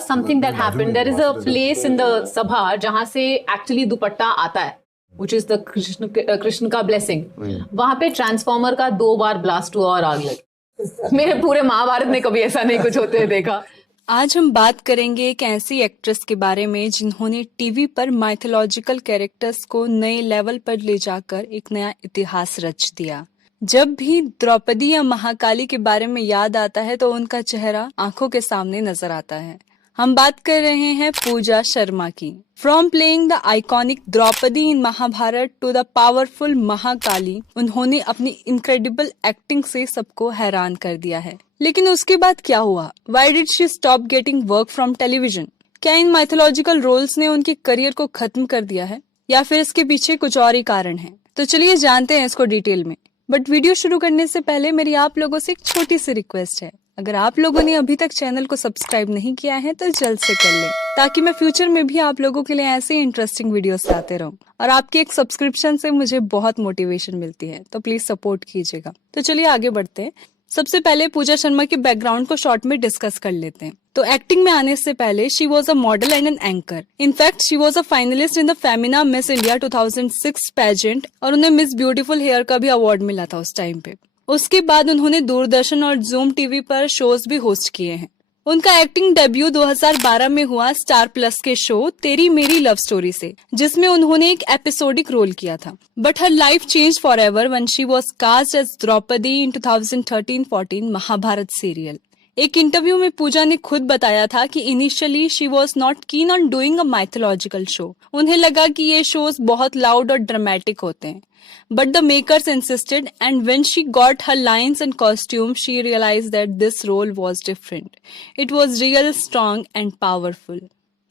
Something that happened. There is a place in the Sabha जहाँ से actually दुपट्टा आता है, which is the कृष्ण का blessing. वहाँ पे ट्रांसफॉर्मर का 2 बार ब्लास्ट हुआ और आग लगी. मेरे पूरे महाभारत में कभी ऐसा नहीं कुछ होते देखा. आज हम बात करेंगे एक ऐसी एक्ट्रेस के बारे में जिन्होंने टीवी पर माइथोलॉजिकल कैरेक्टर्स को नए लेवल पर ले जाकर एक नया इतिहास रच दिया. जब भी द्रौपदी या महाकाली के बारे में याद आता है तो उनका चेहरा आंखों के सामने नजर आता है. हम बात कर रहे हैं पूजा शर्मा की. From playing the iconic Draupadi in Mahabharat to the powerful Mahakali, उन्होंने अपनी इनक्रेडिबल एक्टिंग से सबको हैरान कर दिया है. लेकिन उसके बाद क्या हुआ? Why did she stop getting work from television? क्या इन माइथोलॉजिकल रोल्स ने उनके करियर को खत्म कर दिया है या फिर इसके पीछे कुछ और ही कारण है? तो चलिए जानते हैं इसको डिटेल में. बट वीडियो शुरू करने से पहले मेरी आप लोगों से एक छोटी सी रिक्वेस्ट है. अगर आप लोगों ने अभी तक चैनल को सब्सक्राइब नहीं किया है तो जल्द से कर लें, ताकि मैं फ्यूचर में भी आप लोगों के लिए ऐसे इंटरेस्टिंग वीडियोस लाते रहूं. और आपके एक सब्सक्रिप्शन से मुझे बहुत मोटिवेशन मिलती है, तो प्लीज सपोर्ट कीजिएगा. तो चलिए आगे बढ़ते हैं. सबसे पहले पूजा शर्मा के बैकग्राउंड को शॉर्ट में डिस्कस कर लेते हैं. तो एक्टिंग में आने से पहले she was a model and an anchor. In fact she was a finalist in the Femina Miss India 2006 pageant और उन्हें मिस ब्यूटीफुल हेयर का भी अवार्ड मिला था उस टाइम पे. उसके बाद उन्होंने दूरदर्शन और जूम टीवी पर शोज भी होस्ट किए हैं. उनका एक्टिंग डेब्यू 2012 में हुआ स्टार प्लस के शो तेरी मेरी लव स्टोरी से, जिसमें उन्होंने एक एपिसोडिक रोल किया था. But her life change forever when she was cast as Draupadi in 2013-14 Mahabharat serial. एक इंटरव्यू में पूजा ने खुद बताया था कि initially she was not keen on doing a mythological show. उन्हें लगा कि ये शोज बहुत लाउड और ड्रामेटिक होते हैं. But the makers insisted, and when she got her lines and costume, she realized that this role was different. It was real, strong and powerful.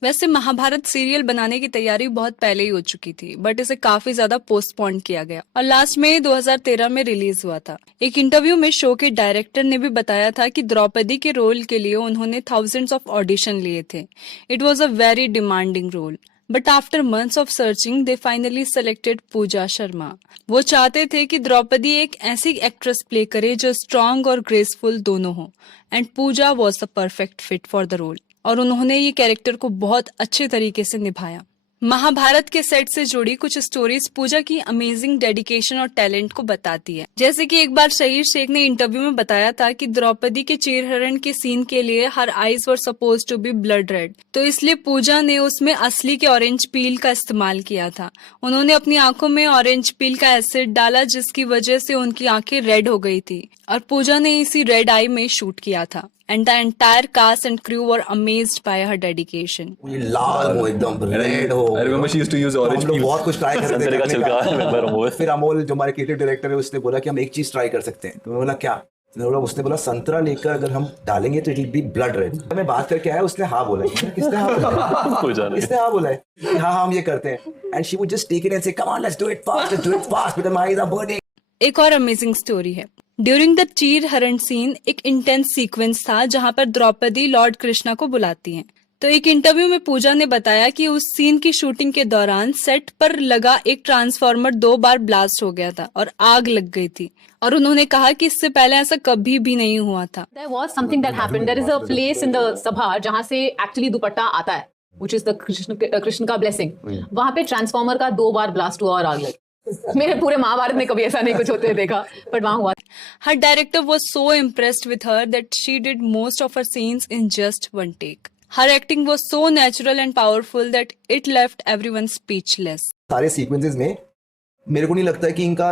वैसे Mahabharat serial बनाने की तैयारी बहुत पहले ही हो चुकी थी, बट इसे काफी ज्यादा पोस्टपोन किया गया और लास्ट में 2013 में रिलीज हुआ था. एक इंटरव्यू में शो के डायरेक्टर ने भी बताया था कि द्रौपदी के रोल के लिए उन्होंने थाउजेंड्स ऑफ ऑडिशन लिए थे. It was a very demanding role. But after months of searching they finally selected Pooja Sharma. वो चाहते थे कि द्रौपदी एक ऐसी एक्ट्रेस प्ले करे जो स्ट्रॉन्ग और ग्रेसफुल दोनों हो, and Pooja was the perfect fit for the role. और उन्होंने ये कैरेक्टर को बहुत अच्छे तरीके से निभाया. महाभारत के सेट से जुड़ी कुछ स्टोरीज पूजा की अमेजिंग डेडिकेशन और टैलेंट को बताती है. जैसे कि एक बार शहीर शेख ने इंटरव्यू में बताया था कि द्रौपदी के चीरहरण के सीन के लिए her eyes were suppose to be blood red, तो इसलिए पूजा ने उसमें असली के ऑरेंज पील का इस्तेमाल किया था. उन्होंने अपनी आंखों में ऑरेंज पील का एसिड डाला, जिसकी वजह से उनकी आंखें रेड हो गई थी, और पूजा ने इसी रेड आई में शूट किया था. And the entire cast and crew were amazed by her dedication. ये लाल हो एकदम रेड हो. I remember she used to use orange हम लोग peel. बहुत कुछ ट्राई करते संतरे का छिलका, I remember अमोल. फिर अमोल जो हमारे क्रिएटिव डायरेक्टर है उसने बोला कि हम एक चीज ट्राई कर सकते हैं. तो मैं बोला क्या? उसने बोला संतरा लेकर अगर हम डालेंगे तो it will be blood red. मैं बात करके आया, उसने हाँ बोला. किसने हाँ बोला? इसने हाँ बोला है. हाँ हम ये करते हैं. And she would just take it and say come on let's do it fast because my eyes are burning. एक और अमेजिंग स्टोरी है. ड्यूरिंग द चीर हरण सीन एक इंटेंस सीक्वेंस था जहां पर द्रौपदी लॉर्ड कृष्णा को बुलाती हैं. तो एक इंटरव्यू में पूजा ने बताया कि उस सीन की शूटिंग के दौरान सेट पर लगा एक ट्रांसफार्मर 2 बार ब्लास्ट हो गया था और आग लग गई थी, और उन्होंने कहा कि इससे पहले ऐसा कभी भी नहीं हुआ था. There was something that happened. There is a place in the Sabha जहाँ से actually दुपट्टा आता है, which is the कृष्ण का blessing. वहाँ पे ट्रांसफॉर्मर का 2 बार ब्लास्ट हुआ और आग लगी. मेरे पूरे महाभारत में कभी ऐसा नहीं कुछ होते देखा, बट वहाँ हुआ. Her director was so impressed with her that she did most of her scenes in just one take. Her acting was so natural and powerful that it left everyone speechless. सारे sequences में मेरे को नहीं लगता है कि इनका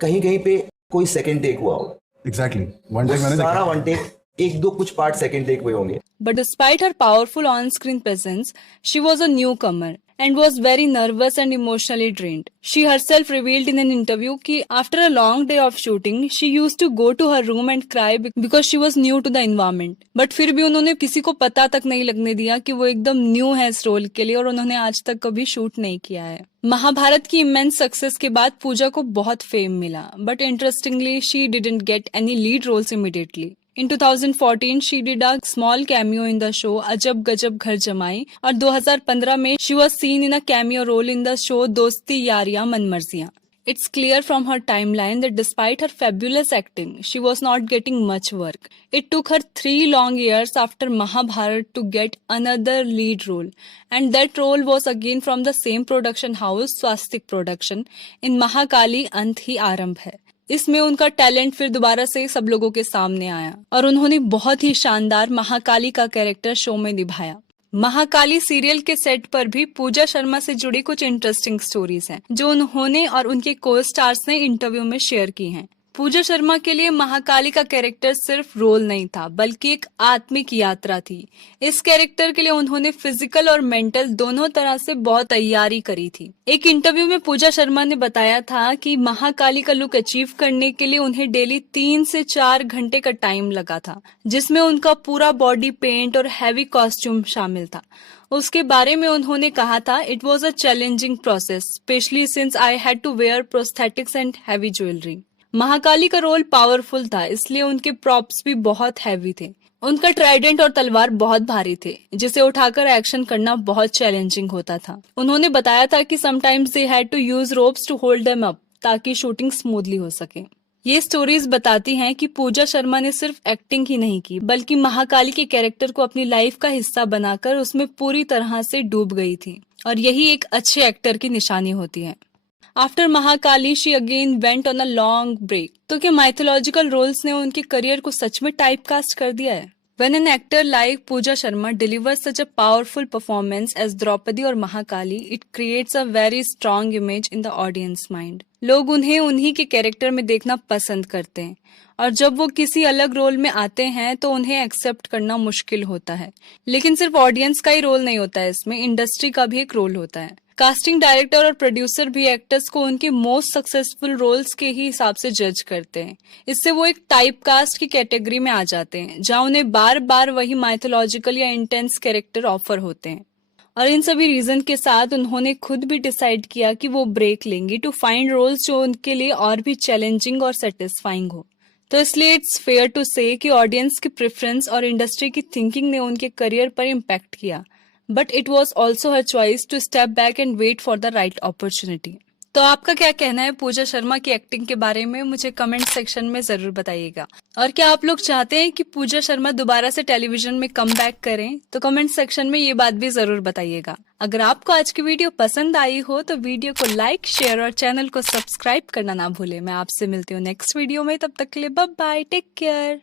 कहीं कहीं पे कोई सेकंड टेक हुआ हो. Exactly. One take मैंने सारा देखा. वन टेक, एक दो कुछ पार्ट सेकंड टेक हुए होंगे. But despite her powerful on-screen presence, she was a newcomer and was very nervous and emotionally drained. She herself revealed in an interview कि after a long day of shooting, she used to go to her room and cry because she was new to the environment. But फिर भी उन्होंने किसी को पता तक नहीं लगने दिया कि वो एकदम न्यू है इस रोल के लिए, और उन्होंने आज तक कभी शूट नहीं किया है. महाभारत की इमेंस सक्सेस के बाद पूजा को बहुत फेम मिला, but interestingly she didn't get any lead roles immediately. In 2014, she did a small cameo in the show अजब गजब घर जमाई, और 2015 में she was seen in a cameo role in the show दोस्ती Yaariyan Manmarziyaan. It's clear from her timeline that despite her fabulous acting, she was not getting much work. It took her 3 long years after Mahabharat to get another lead role, and that role was again from the same production house, Swastik Production, in Mahakali अंत ही आरंभ है। इसमें उनका talent फिर दोबारा से सब लोगों के सामने आया और उन्होंने बहुत ही शानदार महाकाली का कैरेक्टर शो में निभाया। महाकाली सीरियल के सेट पर भी पूजा शर्मा से जुड़ी कुछ इंटरेस्टिंग स्टोरीज हैं जो उन्होंने और उनके को स्टार्स ने इंटरव्यू में शेयर की हैं। पूजा शर्मा के लिए महाकाली का कैरेक्टर सिर्फ रोल नहीं था बल्कि एक आत्मिक यात्रा थी। इस कैरेक्टर के लिए उन्होंने फिजिकल और मेंटल दोनों तरह से बहुत तैयारी करी थी। एक इंटरव्यू में पूजा शर्मा ने बताया था कि महाकाली का लुक अचीव करने के लिए उन्हें डेली 3 से 4 घंटे का टाइम लगा था, जिसमें उनका पूरा बॉडी पेंट और हैवी कॉस्ट्यूम शामिल था। उसके बारे में उन्होंने कहा था, it was a challenging process specially since I had to wear prosthetics and heavy jewellery. Mahakali का रोल पावरफुल था, इसलिए उनके प्रॉप्स भी बहुत हैवी थे। उनका ट्राइडेंट और तलवार बहुत भारी थे, जिसे उठाकर एक्शन करना बहुत चैलेंजिंग होता था। उन्होंने बताया था कि sometimes they had to use ropes to hold them up ताकि शूटिंग स्मूथली हो सके। ये स्टोरीज बताती हैं कि पूजा शर्मा ने सिर्फ एक्टिंग ही नहीं की बल्कि महाकाली के कैरेक्टर को अपनी लाइफ का हिस्सा बनाकर उसमें पूरी तरह से डूब गई थी, और यही एक अच्छे एक्टर की निशानी होती है। After Mahakali she again went on a long break. तो क्या माइथोलॉजिकल रोल्स ने उनके करियर को सच में टाइपकास्ट कर दिया है? When an actor like Pooja Sharma delivers such a powerful performance as Draupadi और Mahakali, it creates a very strong image in the audience mind. लोग उन्हें उन्हीं के कैरेक्टर में देखना पसंद करते हैं, और जब वो किसी अलग रोल में आते हैं तो उन्हें एक्सेप्ट करना मुश्किल होता है। लेकिन सिर्फ ऑडियंस का ही रोल नहीं होता है, इसमें इंडस्ट्री का भी एक रोल होता है। कास्टिंग डायरेक्टर और प्रोड्यूसर भी एक्टर्स को उनके मोस्ट सक्सेसफुल रोल्स के ही हिसाब से जज करते हैं। इससे वो एक टाइप कास्ट की कैटेगरी में आ जाते हैं, जहां उन्हें बार बार वही माइथोलॉजिकल या इंटेंस कैरेक्टर ऑफर होते हैं। और इन सभी रीजन के साथ उन्होंने खुद भी डिसाइड किया कि वो ब्रेक लेंगी टू फाइंड रोल्स जो उनके लिए और भी चैलेंजिंग और सेटिस्फाइंग हो। तो इसलिए इट्स फेयर टू से कि ऑडियंस की प्रेफरेंस और इंडस्ट्री की थिंकिंग ने उनके करियर पर इम्पैक्ट किया, but it was also her choice to step back and wait for the right opportunity. तो आपका क्या कहना है पूजा शर्मा की एक्टिंग के बारे में, मुझे कमेंट सेक्शन में जरूर बताइएगा। और क्या आप लोग चाहते हैं कि पूजा शर्मा दोबारा से टेलीविजन में कम बैक करें? तो कमेंट सेक्शन में ये बात भी जरूर बताइएगा। अगर आपको आज की वीडियो पसंद आई हो तो वीडियो को लाइक, शेयर और चैनल को सब्सक्राइब करना ना भूलें। मैं आपसे मिलती हूँ नेक्स्ट वीडियो में, तब तक के लिए बाय बाय, टेक केयर।